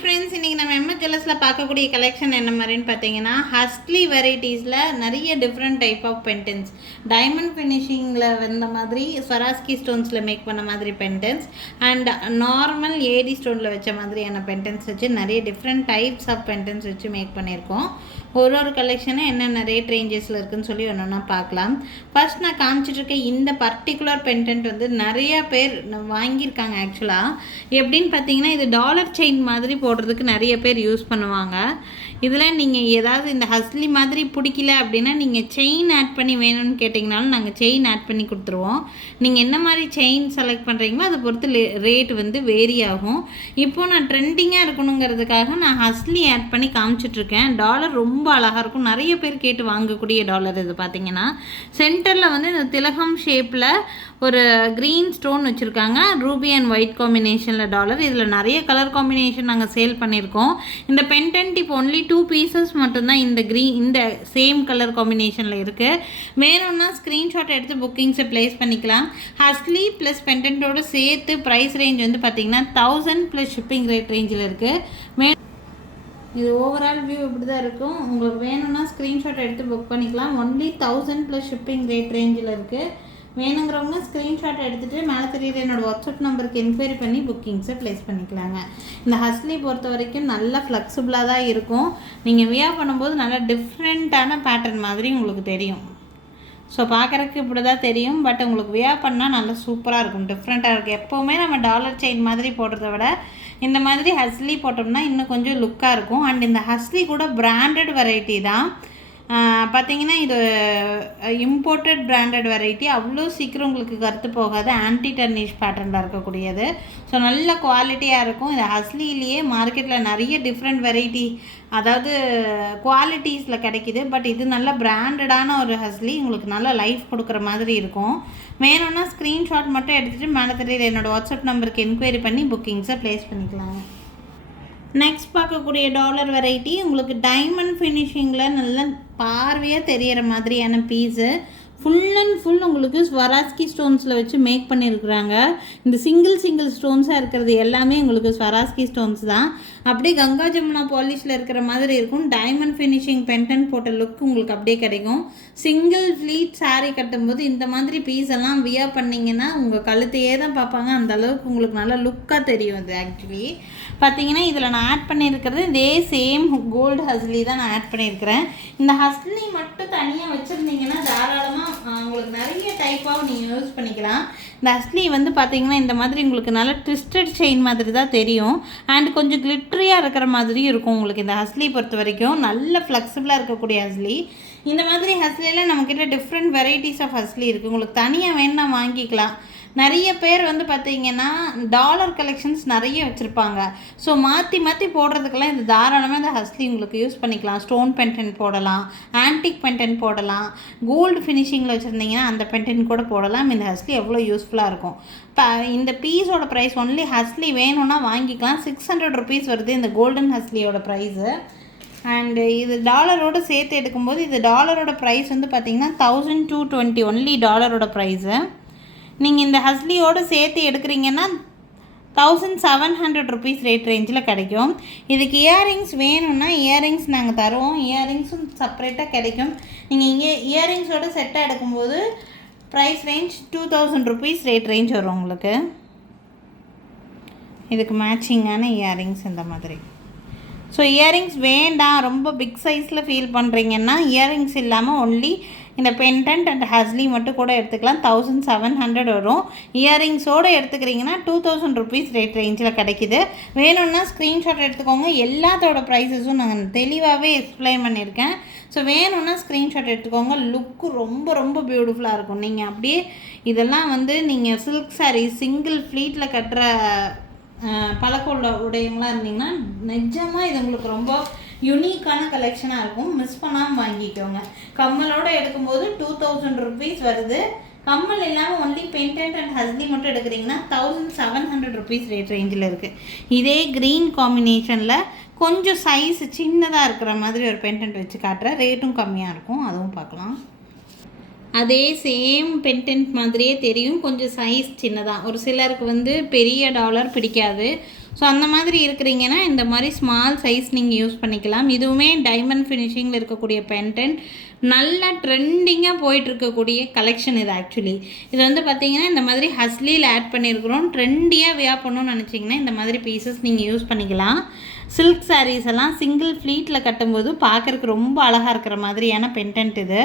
Friends, இன்றைக்கி நம்ம MS ஜுவல்லர்ஸில் பார்க்கக்கூடிய கலெக்ஷன் என்ன மாதிரின்னு பார்த்தீங்கன்னா, ஹஸ்லி வெரைட்டிஸில் நிறைய டிஃப்ரெண்ட் டைப் ஆஃப் பென்டென்ட்ஸ், டைமண்ட் ஃபினிஷிங்கில் வந்த மாதிரி ஸ்வராஸ்கி ஸ்டோன்ஸில் மேக் பண்ண மாதிரி பென்டென்ட்ஸ் அண்ட் நார்மல் ஏடி ஸ்டோனில் வச்ச மாதிரியான பென்டென்ட்ஸ் வச்சு நிறைய டிஃப்ரெண்ட் டைப்ஸ் ஆஃப் பென்டென்ட்ஸ் வச்சு மேக் பண்ணியிருக்கோம். ஒரு கலெக்ஷனும் என்னென்ன ரேட் ரேஞ்சஸில் இருக்குதுன்னு சொல்லி ஒன்றா பார்க்கலாம். ஃபர்ஸ்ட் நான் காமிச்சிட்ருக்க இந்த பர்டிகுலர் பென்டென்ட் வந்து நிறைய பேர் வாங்கியிருக்காங்க. ஆக்சுவலாக எப்படின்னு பார்த்தீங்கன்னா, இது டாலர் செயின் மாதிரி போடுறதுக்கு நிறைய பேர் யூஸ் பண்ணுவாங்க. இதில் நீங்கள் ஏதாவது இந்த ஹஸ்லி மாதிரி பிடிக்கல அப்படின்னா நீங்கள் செயின் ஆட் பண்ணி வேணும்னு கேட்டிங்கனாலும் நாங்கள் செயின் ஆட் பண்ணி கொடுத்துருவோம். நீங்கள் என்ன மாதிரி செயின் செலக்ட் பண்ணுறீங்களோ அதை பொறுத்து ரேட் வந்து வேரி ஆகும். இப்போது நான் ட்ரெண்டிங்காக இருக்கணுங்கிறதுக்காக நான் ஹஸ்லி ஆட் பண்ணி காமிச்சிட்ருக்கேன். டாலர் ரொம்ப அழகாக இருக்கும். நிறைய பேர் கேட்டு வாங்கக்கூடிய டாலர் இது. பார்த்தீங்கன்னா சென்டரில் வந்து இந்த திலகம் ஷேப்பில் ஒரு க்ரீன் ஸ்டோன் வச்சுருக்காங்க. ரூபி அண்ட் ஒயிட் காம்பினேஷனில் டாலர். இதில் நிறைய கலர் காம்பினேஷன் நாங்கள் சேல் பண்ணியிருக்கோம். இந்த பென்டென்ட் இப்போ ஒன்லி 2 பீசஸ் மட்டும்தான் இந்த சேம் கலர் காம்பினேஷனில் இருக்குது. வேணும்னா ஸ்க்ரீன்ஷாட் எடுத்து புக்கிங்ஸை ப்ளேஸ் பண்ணிக்கலாம். ஹஸ்லி ப்ளஸ் பென்டென்ட்டோடு சேர்த்து ப்ரைஸ் ரேஞ்ச் வந்து பார்த்திங்கன்னா 1000 ப்ளஸ் ஷிப்பிங் ரேட் ரேஞ்சில் இருக்குது. இது ஓவரால் வியூ இப்படி தான் இருக்கும். உங்களுக்கு வேணும்னா ஸ்க்ரீன்ஷாட் எடுத்து புக் பண்ணிக்கலாம். ஒன்லி 1000 ப்ளஸ் ஷிப்பிங் ரேட் ரேஞ்சில் இருக்குது. வேணுங்கிறவங்க ஸ்க்ரீன்ஷாட் எடுத்துகிட்டு மேலே தெரியுற என்னோடய வாட்ஸ்அப் நம்பருக்கு என்கொயரி பண்ணி புக்கிங்ஸை ப்ளேஸ் பண்ணிக்கலாங்க. இந்த ஹஸ்லி பொறுத்த வரைக்கும் நல்லா ஃப்ளெக்சிபிளாக தான் இருக்கும். நீங்கள் வியர் பண்ணும்போது நல்லா டிஃப்ரெண்ட்டான பேட்டர்ன் மாதிரி உங்களுக்கு தெரியும். ஸோ பார்க்குறதுக்கு இப்படி தான் தெரியும். பட் உங்களுக்கு வியர் பண்ணால் நல்லா சூப்பராக இருக்கும், டிஃப்ரெண்ட்டாக இருக்குது. எப்போவுமே நம்ம டாலர் செயின் மாதிரி போடுறத விட இந்த மாதிரி ஹஸ்லி போட்டோம்னா இன்னும் கொஞ்சம் லுக்காக இருக்கும். அண்ட் இந்த ஹஸ்லி கூட பிராண்டட் வெரைட்டி தான். பார்த்தீங்கன்னா இது இம்போர்ட்டட் பிராண்டட் வெரைட்டி. அவ்வளோ சீக்கிரம் உங்களுக்கு கருத்து போகாது. ஆன்டி டர்னிஷ் பேட்டர்னில் இருக்கக்கூடியது. ஸோ நல்ல குவாலிட்டியாக இருக்கும். இது ஹஸ்லிலேயே மார்க்கெட்டில் நிறைய டிஃப்ரெண்ட் வெரைட்டி, அதாவது குவாலிட்டிஸில் கிடைக்கிது. பட் இது நல்ல பிராண்டடான ஒரு ஹஸ்லி. உங்களுக்கு நல்ல லைஃப் கொடுக்குற மாதிரி இருக்கும். வேணும்னா ஸ்க்ரீன்ஷாட் மட்டும் எடுத்துகிட்டு மேலே தெரியுற என்னோடய வாட்ஸ்அப் நம்பருக்கு என்கொயரி பண்ணி புக்கிங்ஸை ப்ளேஸ் பண்ணிக்கலாங்க. நெக்ஸ்ட் பார்க்கக்கூடிய டாலர் வெரைட்டி உங்களுக்கு டைமண்ட் ஃபினிஷிங்கில் நல்லா பார்வையாக தெரிகிற மாதிரியான பீஸு. ஃபுல் அண்ட் ஃபுல் உங்களுக்கு ஸ்வராஸ்கி ஸ்டோன்ஸில் வச்சு மேக் பண்ணியிருக்கிறாங்க. இந்த சிங்கிள் ஸ்டோன்ஸாக இருக்கிறது எல்லாமே உங்களுக்கு ஸ்வராஸ்கி ஸ்டோன்ஸ் தான். அப்படியே கங்கா ஜமுனா பாலிஷில் இருக்கிற மாதிரி இருக்கும். டைமண்ட் ஃபினிஷிங் பென்டென்ட் போட்ட லுக் உங்களுக்கு அப்படியே கிடைக்கும். சிங்கிள் ஃப்ளீட் சாரீ கட்டும்போது இந்த மாதிரி பீஸ் எல்லாம் வியர் பண்ணிங்கன்னா உங்கள் கழுத்தையே தான் பார்ப்பாங்க. அந்த அளவுக்கு உங்களுக்கு நல்லா லுக்காக தெரியும். இது ஆக்சுவலி பார்த்தீங்கன்னா இதில் நான் ஆட் பண்ணியிருக்கிறது இதே சேம் கோல்டு ஹஸ்லி தான் நான் ஆட் பண்ணியிருக்கிறேன். இந்த ஹஸ்லி மட்டும் தனியாக வச்சுருந்தீங்கன்னா தாராளமாக உங்களுக்கு நிறைய டைப்பாக நீங்கள் யூஸ் பண்ணிக்கலாம். இந்த ஹஸ்லி வந்து பார்த்தீங்கன்னா இந்த மாதிரி உங்களுக்கு நல்ல ட்விஸ்டட் செயின் மாதிரி தான் தெரியும். அண்ட் கொஞ்சம் கிளிட்டரியாக இருக்கிற மாதிரியும் இருக்கும். உங்களுக்கு இந்த ஹஸ்லி பொறுத்த வரைக்கும் நல்ல ஃப்ளெக்சிபிளாக இருக்கக்கூடிய ஹஸ்லி. இந்த மாதிரி ஹஸ்லியில் நம்மக்கிட்ட டிஃப்ரெண்ட் வெரைட்டிஸ் ஆஃப் ஹஸ்லி இருக்குது. உங்களுக்கு தனியாக வேணுன்னா வாங்கிக்கலாம். நிறைய பேர் வந்து பார்த்திங்கன்னா டாலர் கலெக்ஷன்ஸ் நிறைய வச்சுருப்பாங்க. ஸோ மாற்றி போடுறதுக்கெல்லாம் இது தாராளமாக இந்த ஹஸ்லி உங்களுக்கு யூஸ் பண்ணிக்கலாம். ஸ்டோன் பென்டென்ட் போடலாம், ஆன்டிக் பென்டென்ட் போடலாம், கோல்டு ஃபினிஷிங்கில் வச்சுருந்தீங்கன்னா அந்த பென்டென்ட் கூட போடலாம். இந்த ஹஸ்லி எவ்வளோ யூஸ்ஃபுல்லாக இருக்கும். இப்போ இந்த பீஸோட ப்ரைஸ் ஒன்லி ஹஸ்லி வேணும்னா வாங்கிக்கலாம். 600 ருபீஸ் வருது இந்த கோல்டன் ஹஸ்லியோட ப்ரைஸு. அண்டு இது டாலரோடு சேர்த்து எடுக்கும்போது இது டாலரோட ப்ரைஸ் வந்து பார்த்திங்கன்னா 1220 ஒன்லி டாலரோட ப்ரைஸு. நீங்கள் இந்த ஹஸ்லியோடு சேர்த்து எடுக்கிறீங்கன்னா 1700 ருபீஸ் ரேட் ரேஞ்சில் கிடைக்கும். இதுக்கு இயரிங்ஸ் வேணும்னா இயரிங்ஸ் நாங்கள் தருவோம். இயரிங்ஸும் செப்பரேட்டாக கிடைக்கும். நீங்கள் இங்கே இயரிங்ஸோடு செட்டாக எடுக்கும்போது price range 2000 rupees rate range வரும் உங்களுக்கு. இதுக்கு மேட்சிங்கான இயரிங்ஸ் இந்த மாதிரி. ஸோ இயரிங்ஸ் வேண்டாம், ரொம்ப பிக் சைஸில் ஃபீல் பண்ணுறீங்கன்னா இயரிங்ஸ் இல்லாமல் ஒன்லி இந்த பென்டென்ட் அண்ட் ஹஸ்லி மட்டும் கூட எடுத்துக்கலாம். 1700 வரும். இயரிங்ஸோடு எடுத்துக்கிறீங்கன்னா 2000 ருபீஸ் ரேட் ரேஞ்சில் கிடைக்கிது. வேணும்னா ஸ்க்ரீன்ஷாட் எடுத்துக்கோங்க. எல்லாத்தோட ப்ரைஸஸும் நாங்கள் தெளிவாகவே எக்ஸ்பிளைன் பண்ணியிருக்கேன். ஸோ வேணும்னா ஸ்க்ரீன்ஷாட் எடுத்துக்கோங்க. லுக்கு ரொம்ப பியூட்டிஃபுல்லாக இருக்கும். நீங்கள் அப்படியே இதெல்லாம் வந்து நீங்கள் சில்க் சாரீ சிங்கிள் ஃப்ளீட்டில் கட்டுற பழக்க உடையவங்களாக இருந்தீங்கன்னா நிஜமாக இது உங்களுக்கு ரொம்ப யூனிக்கான கலெக்ஷனாக இருக்கும். மிஸ் பண்ணாமல் வாங்கிக்கோங்க. கம்மலோடு எடுக்கும்போது 2000 ருபீஸ் வருது. கம்மல் இல்லாமல் ஒன்லி பென்டென்ட் அண்ட் ஹஸ்லி மட்டும் எடுக்கிறீங்கன்னா 1700 ருபீஸ் ரேட் ரேஞ்சில் இருக்குது. இதே க்ரீன் காம்பினேஷனில் கொஞ்சம் சைஸ் சின்னதாக இருக்கிற மாதிரி ஒரு பென்டென்ட் வச்சு காட்டுற ரேட்டும் கம்மியாக இருக்கும். அதுவும் பார்க்கலாம். அதே சேம் பென்டென்ட் மாதிரியே தெரியும், கொஞ்சம் சைஸ் சின்னதாக. ஒரு சிலருக்கு வந்து பெரிய டாலர் பிடிக்காது. ஸோ அந்த மாதிரி இருக்கிறீங்கன்னா இந்த மாதிரி ஸ்மால் சைஸ் நீங்கள் யூஸ் பண்ணிக்கலாம். இதுவுமே டைமண்ட் ஃபினிஷிங்கில் இருக்கக்கூடிய பெண்டன்ட், நல்லா ட்ரெண்டிங்காக போயிட்டுருக்கக்கூடிய கலெக்ஷன் இது. ஆக்சுவலி இது வந்து பார்த்திங்கன்னா இந்த மாதிரி ஹஸ்லியில் ஆட் பண்ணியிருக்கிறோம். ட்ரெண்டியாக வியர் பண்ணணும்னு நினச்சிங்கன்னா இந்த மாதிரி பீசஸ் நீங்கள் யூஸ் பண்ணிக்கலாம். சில்க் சாரீஸ் எல்லாம் சிங்கிள் ஃப்ளீட்டில் கட்டும்போது பார்க்குறதுக்கு ரொம்ப அழகாக இருக்கிற மாதிரியான பெண்டன்ட் இது.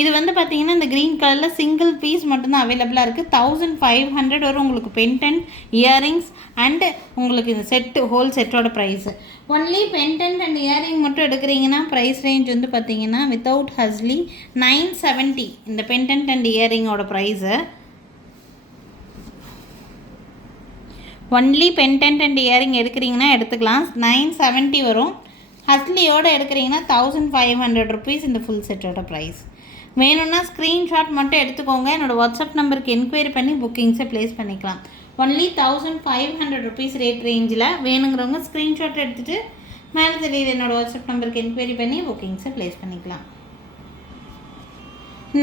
இது வந்து பார்த்திங்கன்னா இந்த க்ரீன் கலரில் சிங்கிள் பீஸ் மட்டும்தான் அவைலபிளாக இருக்குது. 1500 வரும் உங்களுக்கு பெண்டன்ட், இயரிங்ஸ் அண்டு உங்களுக்கு இந்த செட்டு ஹோல் செட்டோட price. Only pendant and earring மட்டும் எடுக்கிறீங்கன்னா ப்ரைஸ் ரேஞ்ச் வந்து பார்த்திங்கன்னா வித்தவுட் ஹஸ்லி 970 இந்த பெண்டன்ட் அண்ட் இயரிங்கோட price. Only pendant and earring எடுக்கிறீங்கன்னா எடுத்துக்கலாம், 970 வரும். ஹஸ்லியோடு எடுக்கிறீங்கன்னா 1500 ருபீஸ் இந்த ஃபுல் செட்டோட ப்ரைஸ். வேணும்னா ஸ்க்ரீன்ஷாட் மட்டும் எடுத்துக்கோங்க. என்னோடய வாட்ஸ்அப் நம்பருக்கு என்கொயரி பண்ணி புக்கிங்ஸை ப்ளேஸ் பண்ணிக்கலாம். ஒன்லி 1500 ருபீஸ் ரேட் ரேஞ்சில் வேணுங்கிறவங்க ஸ்க்ரீன்ஷாட் எடுத்துகிட்டு மேலே தெரியுது என்னோடய வாட்ஸ்அப் நம்பருக்கு என்கொயரி பண்ணி புக்கிங்ஸை ப்ளேஸ் பண்ணிக்கலாம்.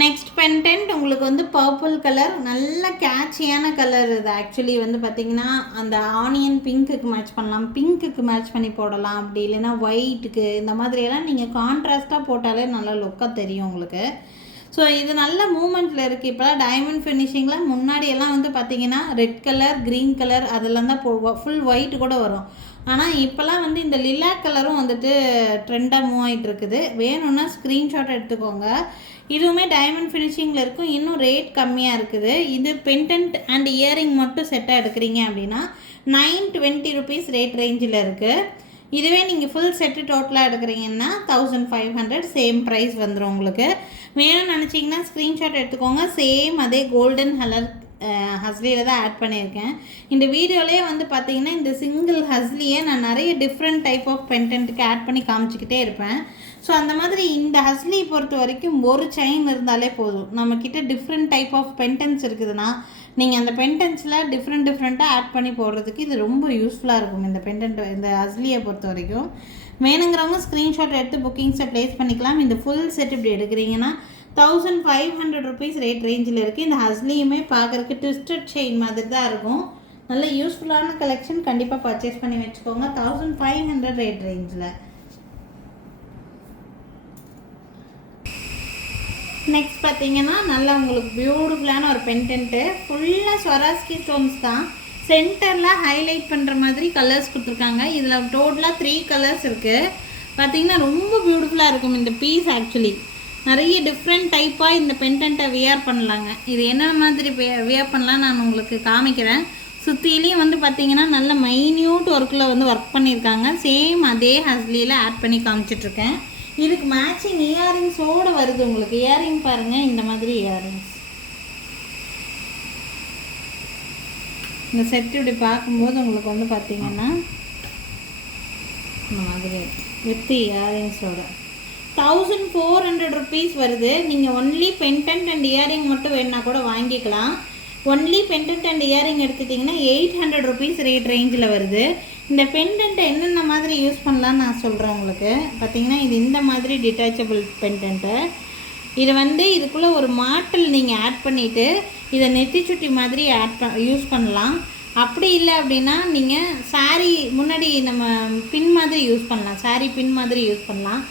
நெக்ஸ்ட் பெண்டன்ட் உங்களுக்கு வந்து பர்பிள் கலர், நல்ல கேட்சியான கலர் இது. ஆக்சுவலி வந்து பார்த்திங்கன்னா அந்த ஆனியன் பிங்க்குக்கு மேட்ச் பண்ணலாம், பிங்க்குக்கு மேட்ச் பண்ணி போடலாம், அப்படி இல்லைன்னா ஒயிட்டுக்கு, இந்த மாதிரியெல்லாம் நீங்கள் கான்ட்ராஸ்ட்டாக போட்டாலே நல்ல லுக்காக தெரியும் உங்களுக்கு. ஸோ இது நல்ல மூமெண்ட்டில் இருக்குது. இப்போலாம் டைமண்ட் ஃபினிஷிங்கில் முன்னாடியெல்லாம் வந்து பார்த்திங்கன்னா ரெட் கலர், க்ரீன் கலர் அதெல்லாம் தான் ஃபுல் ஒயிட் கூட வரும். ஆனால் இப்போலாம் வந்து இந்த லிலாக் கலரும் வந்துட்டு ட்ரெண்டாக மூவ் ஆகிட்டு இருக்குது. வேணும்னா ஸ்க்ரீன்ஷாட் எடுத்துக்கோங்க. இதுவுமே டைமண்ட் ஃபினிஷிங்கில் இருக்கும், இன்னும் ரேட் கம்மியாக இருக்குது. இது பெண்டன்ட் அண்ட் இயரிங் மட்டும் செட்டாக எடுக்கிறீங்க அப்படின்னா 920 ருபீஸ் ரேட் ரேஞ்சில் இருக்குது. இதுவே நீங்கள் ஃபுல் செட்டு டோட்டலாக எடுக்கிறீங்கன்னா 1500 சேம் ப்ரைஸ் வந்துடும் உங்களுக்கு. வேணும்னு நினச்சிங்கன்னா ஸ்க்ரீன்ஷாட் எடுத்துக்கோங்க. சேம் அதே கோல்டன் கலர் ஹஸ்லியில் தான் ஆட் பண்ணியிருக்கேன். இந்த வீடியோலேயே வந்து பார்த்திங்கன்னா இந்த சிங்கிள் ஹஸ்லியை நான் நிறைய டிஃப்ரெண்ட் டைப் ஆஃப் பெண்டன்ட்டுக்கு ஆட் பண்ணி காமிச்சிக்கிட்டே இருப்பேன். ஸோ அந்த மாதிரி இந்த ஹஸ்லி பொறுத்த வரைக்கும் ஒரு செயின் இருந்தாலே போதும். நம்மக்கிட்ட டிஃப்ரெண்ட் டைப் ஆஃப் பெண்டன்ட்ஸ் இருக்குதுன்னா நீங்கள் அந்த பெண்டன்ட்ஸில் டிஃப்ரெண்ட்டாக ஆட் பண்ணி போடுறதுக்கு இது ரொம்ப யூஸ்ஃபுல்லாக இருக்கும். இந்த பெண்டன்ட் இந்த ஹஸ்லியை பொறுத்த வரைக்கும் வேணுங்கிறவங்க ஸ்க்ரீன்ஷாட் எடுத்து புக்கிங்ஸை ப்ளேஸ் பண்ணிக்கலாம். இந்த ஃபுல் செட் இப்படி எடுக்கிறீங்கன்னா 1500 ருபீஸ் ரேட் ரேஞ்சில் இருக்குது. இந்த ஹஸ்லியுமே பார்க்குறதுக்கு ட்விஸ்டட் செயின் மாதிரி தான் இருக்கும். நல்ல யூஸ்ஃபுல்லான கலெக்ஷன், கண்டிப்பாக பர்ச்சேஸ் பண்ணி வச்சுக்கோங்க. 1500 ரேட் ரேஞ்சில். நெக்ஸ்ட் பார்த்தீங்கன்னா நல்லா உங்களுக்கு பியூட்டிஃபுல்லான ஒரு பெண்டன்ட்டு, ஃபுல்லாக ஸ்வராஸ்கி ஸ்டோன்ஸ் தான். சென்டரில் ஹைலைட் பண்ணுற மாதிரி கலர்ஸ் கொடுத்துருக்காங்க. இதில் டோட்டலாக 3 கலர்ஸ் இருக்குது. பார்த்திங்கன்னா ரொம்ப பியூட்டிஃபுல்லாக இருக்கும் இந்த பீஸ். ஆக்சுவலி நிறைய டிஃப்ரெண்ட் டைப்பாக இந்த பெண்டன்ட்டை வியர் பண்ணலாங்க. இது என்ன மாதிரி வியர் பண்ணலாம் நான் உங்களுக்கு காமிக்கிறேன். சுற்றிலையும் வந்து பார்த்திங்கன்னா நல்ல மைன்யூட் ஒர்க்கில் வந்து ஒர்க் பண்ணியிருக்காங்க. சேம் அதே ஹஸ்லியில் ஆட் பண்ணி காமிச்சிட்ருக்கேன். இதுக்கு மேட்சிங் இயரிங்ஸோடு வருது உங்களுக்கு. இயரிங் பாருங்கள், இந்த மாதிரி இயரிங்ஸ். இந்த செட் இப்படி பார்க்கும்போது உங்களுக்கு வந்து பார்த்திங்கன்னா இந்த மாதிரி வித் இயரிங்ஸோட 1400 ருபீஸ் வருது. நீங்கள் ஒன்லி பெண்டன்ட் அண்ட் இயரிங் மட்டும் வேணால் கூட வாங்கிக்கலாம். ஒன்லி பெண்டன்ட் அண்ட் இயரிங் எடுத்துட்டிங்கன்னா 800 ருபீஸ் ரேட் ரேஞ்சில் வருது. இந்த பெண்டன்ட்டை என்னென்ன மாதிரி யூஸ் பண்ணலான்னு நான் சொல்கிறேன் உங்களுக்கு. பார்த்திங்கன்னா இது இந்த மாதிரி டிட்டாச்சபிள் பெண்டன்ட்டு. இது வந்து இதுக்குள்ளே ஒரு மாட்டல் நீங்கள் ஆட் பண்ணிவிட்டு இதை நெத்தி சுட்டி மாதிரி யூஸ் பண்ணலாம். அப்படி இல்லை அப்படின்னா நீங்கள் சாரீ முன்னாடி நம்ம பின் மாதிரி யூஸ் பண்ணலாம், சாரீ பின் மாதிரி யூஸ் பண்ணலாம்.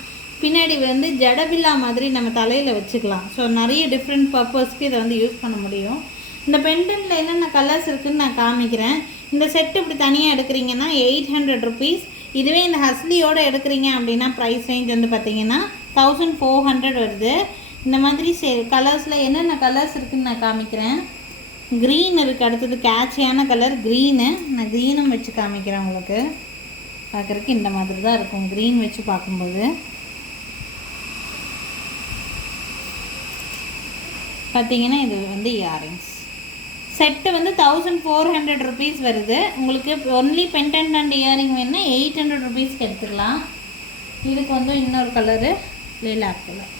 பின்னாடி வந்து ஜடபில்லா மாதிரி நம்ம தலையில் வச்சுக்கலாம். ஸோ நிறைய டிஃப்ரெண்ட் பர்பஸ்க்கு இதை வந்து யூஸ் பண்ண முடியும். இந்த பெண்டன்ட்டில் என்னென்ன கலர்ஸ் இருக்குதுன்னு நான் காமிக்கிறேன். இந்த செட்டு இப்படி தனியாக எடுக்கிறீங்கன்னா 800 ருபீஸ். இதுவே இந்த ஹஸ்லியோடு எடுக்கிறீங்க அப்படின்னா ப்ரைஸ் ரேஞ்ச் வந்து பார்த்திங்கன்னா 1400 வருது. இந்த மாதிரி கலர்ஸில் என்னென்ன கலர்ஸ் இருக்குதுன்னு நான் காமிக்கிறேன். க்ரீன் இருக்குது, அடுத்தது கேட்சியான கலர் க்ரீனு. நான் க்ரீனும் வச்சு காமிக்கிறேன் உங்களுக்கு. பார்க்குறதுக்கு இந்த மாதிரி தான் இருக்கும் க்ரீன் வச்சு பார்க்கும்போது. பார்த்திங்கன்னா இது வந்து இயரிங்ஸ் செட்டு வந்து 1400 ருபீஸ் வருது. உங்களுக்கு ஒன்லி பெண்டன்ட் அண்ட் இயரிங் வேணுன்னா 800 ருபீஸ்க்கு எடுத்துக்கலாம். இதுக்கு வந்து இன்னொரு கலரு லிலாக் கலர்,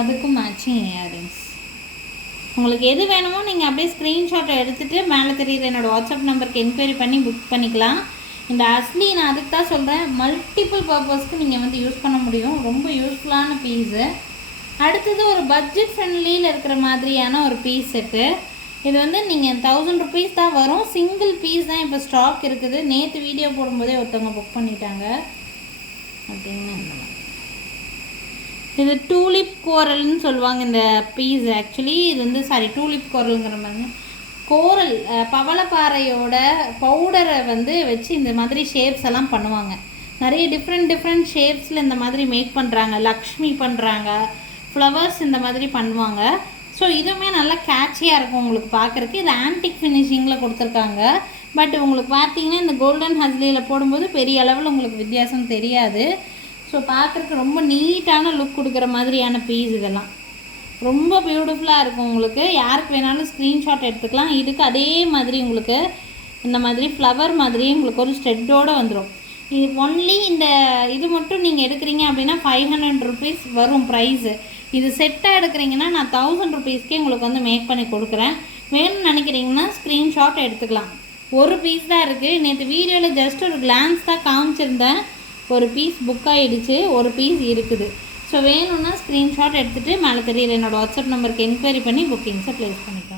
அதுக்கும் மேட்சிங் இயரிங்ஸ். உங்களுக்கு எது வேணுமோ நீங்கள் அப்படியே ஸ்க்ரீன்ஷாட்டை எடுத்துகிட்டு மேலே தெரியுற என்னோடய வாட்ஸ்அப் நம்பருக்கு என்கொயரி பண்ணி புக் பண்ணிக்கலாம். இந்த ஹஸ்லி நான் அதுக்கு தான் சொல்கிறேன், மல்டிபிள் பர்பஸ்க்கு நீங்கள் வந்து யூஸ் பண்ண முடியும். ரொம்ப யூஸ்ஃபுல்லான பீஸு. அடுத்தது ஒரு பட்ஜெட் ஃப்ரெண்ட்லியில் இருக்கிற மாதிரியான ஒரு பீஸ் செட்டு. இது வந்து நீங்கள் 1000 ருபீஸ் தான் வரும். சிங்கிள் பீஸ் தான் இப்போ ஸ்டாக் இருக்குது. நேற்று வீடியோ போடும்போதே ஒருத்தவங்க புக் பண்ணிட்டாங்க அப்படின்னா. இது டூலிப் கோரல்னு சொல்லுவாங்க இந்த பீஸ். ஆக்சுவலி இது வந்து டூலிப் கோரலுங்கிற மாதிரி கோரல் பவளப்பாறையோட பவுடரை வந்து வச்சு இந்த மாதிரி ஷேப்ஸ் எல்லாம் பண்ணுவாங்க. நிறைய டிஃப்ரெண்ட் ஷேப்ஸில் இந்த மாதிரி மேக் பண்ணுறாங்க. லக்ஷ்மி பண்ணுறாங்க, ஃப்ளவர்ஸ் இந்த மாதிரி பண்ணுவாங்க. ஸோ இதுவுமே நல்லா கேட்சியாக இருக்கும் உங்களுக்கு பார்க்குறதுக்கு. இது ஆன்டிக் ஃபினிஷிங்கில் கொடுத்துருக்காங்க. பட் உங்களுக்கு பார்த்தீங்கன்னா இந்த கோல்டன் ஹஸ்லியில் போடும்போது பெரிய அளவில் உங்களுக்கு வித்தியாசம் தெரியாது. ஸோ பார்க்குறதுக்கு ரொம்ப நீட்டான லுக் கொடுக்குற மாதிரியான பீஸ். இதெல்லாம் ரொம்ப பியூட்டிஃபுல்லாக இருக்கும். உங்களுக்கு யாருக்கு வேணாலும் ஸ்க்ரீன்ஷாட் எடுத்துக்கலாம். இதுக்கு அதே மாதிரி உங்களுக்கு இந்த மாதிரி ஃப்ளவர் மாதிரி உங்களுக்கு ஒரு ஸ்டெட்டோடு வந்துடும். இது ஒன்லி இந்த இது மட்டும் நீங்கள் எடுக்கிறீங்க அப்படின்னா 500 ருபீஸ் வரும் ப்ரைஸு. இது செட்டாக எடுக்கிறீங்கன்னா நான் 1000 ருபீஸ்க்கே உங்களுக்கு வந்து மேக் பண்ணி கொடுக்குறேன். வேணும்னு நினைக்கிறீங்கன்னா ஸ்க்ரீன்ஷாட் எடுத்துக்கலாம். ஒரு பீஸ் தான் இருக்குது. நேற்று வீடியோவில் ஜஸ்ட் ஒரு கிளான்ஸ் தான் காமிச்சிருந்தேன். ஒரு பீஸ் புக் ஆகிடுச்சு, ஒரு பீஸ் இருக்குது. ஸோ வேணும்னா ஸ்க்ரீன்ஷாட் எடுத்துகிட்டு மேலே தெரியுற என்னோடய வாட்ஸ்அப் நம்பருக்கு என்கொயரி பண்ணி புக்கிங்ஸை ப்ளேஸ் பண்ணிக்கலாம்.